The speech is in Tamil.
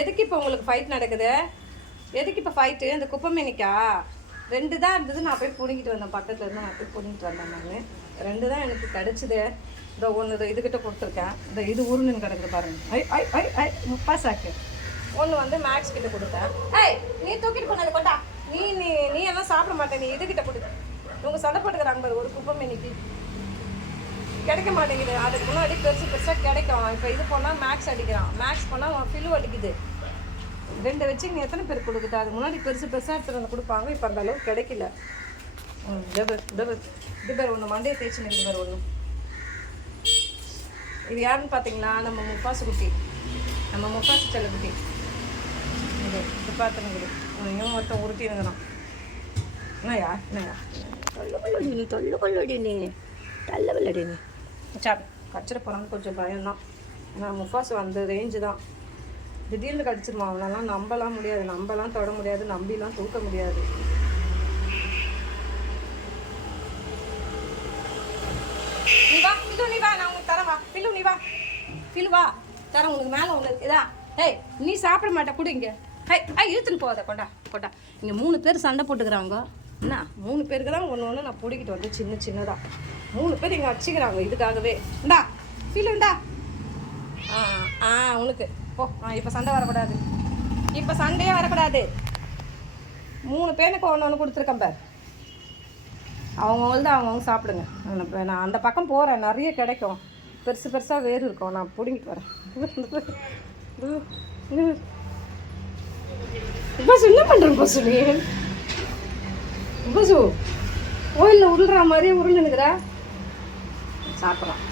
எதுக்கு இப்போ உங்களுக்கு ஃபைட் நடக்குது? எதுக்கு இப்போ ஃபைட்டு? அந்த குப்பை மேனிக்கா 2 தான் இருந்தது. நான் போய் பிடிங்கிட்டு வந்தேன், பக்கத்தில் இருந்து நான் போய் பிடிங்கிட்டு வந்தேன். நான் 2 தான் எனக்கு கிடச்சிது. இந்த ஒன்று இதுக்கிட்ட கொடுத்துருக்கேன். இந்த இது உருணுன்னு கிடக்குது பாருங்க. ஐ ஐ ஐ ஐ முப்பாசாக்கு. ஒன்று வந்து மேக்ஸ் கிட்ட கொடுத்தேன். ஐய் நீ தூக்கிட்டு போனது கொண்டா. நீ நீ நீ எல்லாம் சாப்பிட மாட்டேன். நீ இதுக்கிட்ட கொடுத்த. இவங்க சண்டை போட்டுக்கிறாங்க பாரு. ஒரு குப்பை மேனிக்கு கிடைக்க மாட்டேங்குது. அதுக்கு முன்னாடி பெருசு பெருசாக கிடைக்கும். இப்போ இது போனால் மேக்ஸ் அடிக்கிறான், மேக்ஸ் போனால் ஃபில்லு அடிக்குது. 2 வச்சு இங்கே எத்தனை பேர் கொடுக்குது? அதுக்கு முன்னாடி பெருசு பெருசாக எடுத்துகிட்டு வந்து கொடுப்பாங்க. இப்போ அந்த அளவுக்கு கிடைக்கல. இது பேர் ஒன்று மண்டையை தேய்ச்சி நிற்கிது பேர் ஒன்று. இது யாருன்னு பார்த்தீங்களா? நம்ம முப்பாசு குட்டி, நம்ம முப்பாசு செல்ல குட்டி. இது பார்த்துனுக்குது. இவன் மொத்தம் உருட்டினுங்கிறான். என்னையா என்னையா தொல்லுபள்ளி நீ தள்ளவல்லடி நீ சாப்பி கச்சிட போகிறான்னு கொஞ்சம் பயம்தான். ஆனால் முப்பாசு அந்த ரேஞ்சு தான். திடீர்னு கடிச்சிருமா? அவனெல்லாம் நம்பலாம் முடியாது, நம்பலாம் தொட முடியாது, நம்பிலாம் தூக்க முடியாது. நீ வா பில்லு, நீ வா, நான் உனக்கு தரேன். வா பில்லு, நீ வா பில்லு, வா தரேன் உனக்கு. மேலே ஒன்று இருக்குதா? ஏய் நீ சாப்பிட மாட்டே, கொடு இங்கே. இழுத்துன்னு போகாத, கொண்டா கொண்டா. இங்கே 3 பேர் சண்டை போட்டுக்கிறாங்க. என்ன 3 பேருக்கு தான் ஒன்று நான் பிடிக்கிட்டு வந்து சின்னதாக 3 பேர் இங்கே அடிச்சுக்கிறாங்க இதுக்காகவே. இந்தா பில்லுண்டா. உனக்கு ஓ இப்போ சண்டை வரக்கூடாது, இப்போ சண்டையே வரக்கூடாது. 3 பேருக்கு ஒன்று கொடுத்துருக்கேன் பார். அவங்கவுங்க அவங்கவுங்க சாப்பிடுங்க. நான் அந்த பக்கம் போகிறேன், நிறைய கிடைக்கும். பெருசு பெருசாக வேறு இருக்கும். நான் பிடிங்கிட்டு வரேன். பசு என்ன பண்ணுறேன் பசு? நீ பசு கோயிலில் உருள்ற மாதிரியே உருள் நினைக்கிறா. சாப்பிட்றான்.